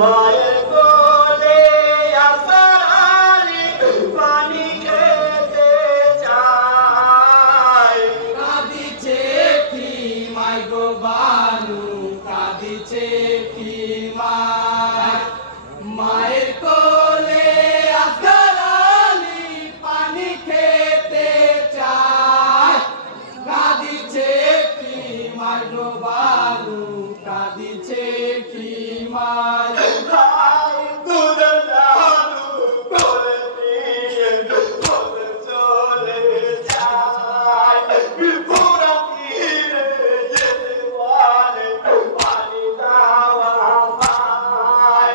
মায়ের কোলে আসার আলী পানি খেতে চায়। কাঁদিছে কি মাই গো বানু, কাঁদিছে কি মায়, মায়ের কোলে আসার আলী পানি খেতে চায়। কাঁদিছে কি মাই গো বানু, কাঁদিছে কি মায়। দুধের জাদু করে নিয়ে বলে চলে যায়। পুরা তীরে যেতে পারে পানি দেওয়া পায়।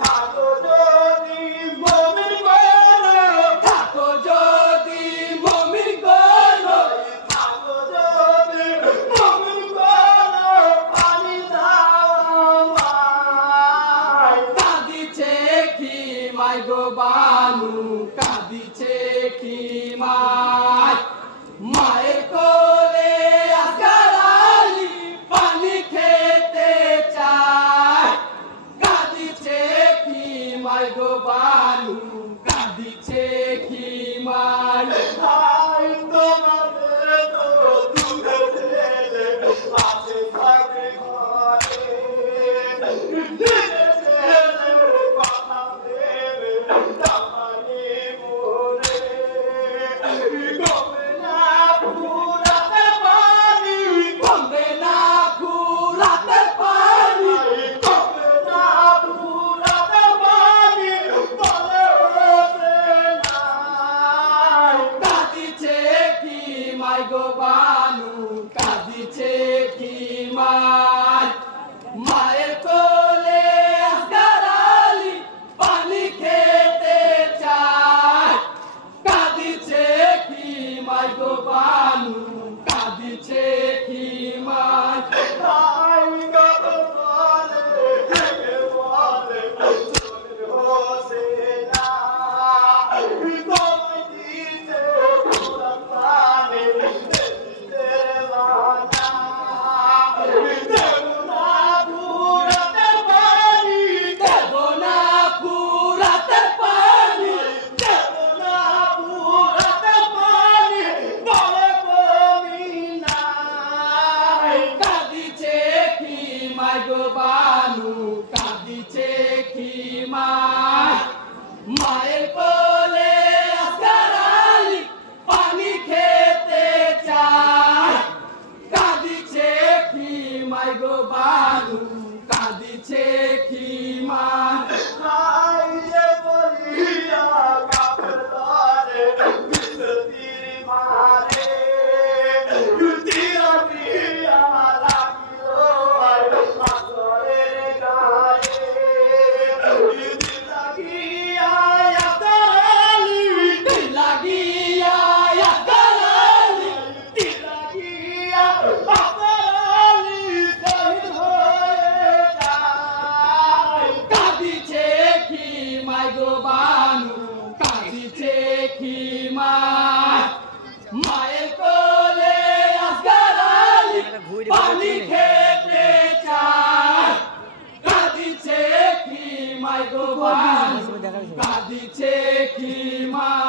থাকো যদি মমিন বলো, থাকো যদি মমিন বলো, থাকো যদি মমিন বলো, পানি দেওয়া পায়। কাঁদিছে কি মাই গো বানু, কাঁদিছে কি মায়, মায়ের কোলে আসার আলী পানি খেতে চায়। কাঁদিছে কি মাই গো বানু, কাঁদিছে কি মায়। ভাই তোমাদের তো দুধের ছেলে আছে থাকবে ঘরে। নিজের ছেলের কথা ভেবে জাপানি মনে। কমে না ফুরাতে পানি, কমবে না ফুরাতে পানি, কমে না ফুরাতে পানি, বলে ওঠে নাই। কাঁদিছে কি মাই গো বানু, কাঁদিছে কি মায়, মায়ের কোলে আসার আলী পানি খেতে চায়। কাঁদিছে কি মাই গো বানু, কাঁদিছে কি মায়। তাই কত বলে হেগে বলে চলে হোসে না। তোমায় দিতে পুরা পানি দিতে মানা। দেব না পুরাতে পানি, দেব না ফুরাতে পানি, দেব না পুরাতে পানি, বলে কমি নাই। কাঁদিছে কি মাই গো বানু, কাঁদিছে কি মায়, মায়ের কোলে আসার আলী পানি খেতে চায়। কাঁদিছে কি মাই গো বানু, কাঁদিছে কি মায়। খাইলে বলিয়া কাপড় ধরে বিস্তির মারে। তীরা দিয়া লাগিল আসরের গায়ে। দিল লাগিয়া আতালি, দিল লাগিয়া আসার আলী, দিল লাগিয়া আতালি শহীদ হয়ে যায়। কাঁদিছে কি মাই গো বানু, কাঁদিছে কি মায়, মায়ের কোলে আসার আলী পানি খেতে চায়। কাঁদিছে কি মাই গো বানু, কাঁদিছে কি মায়।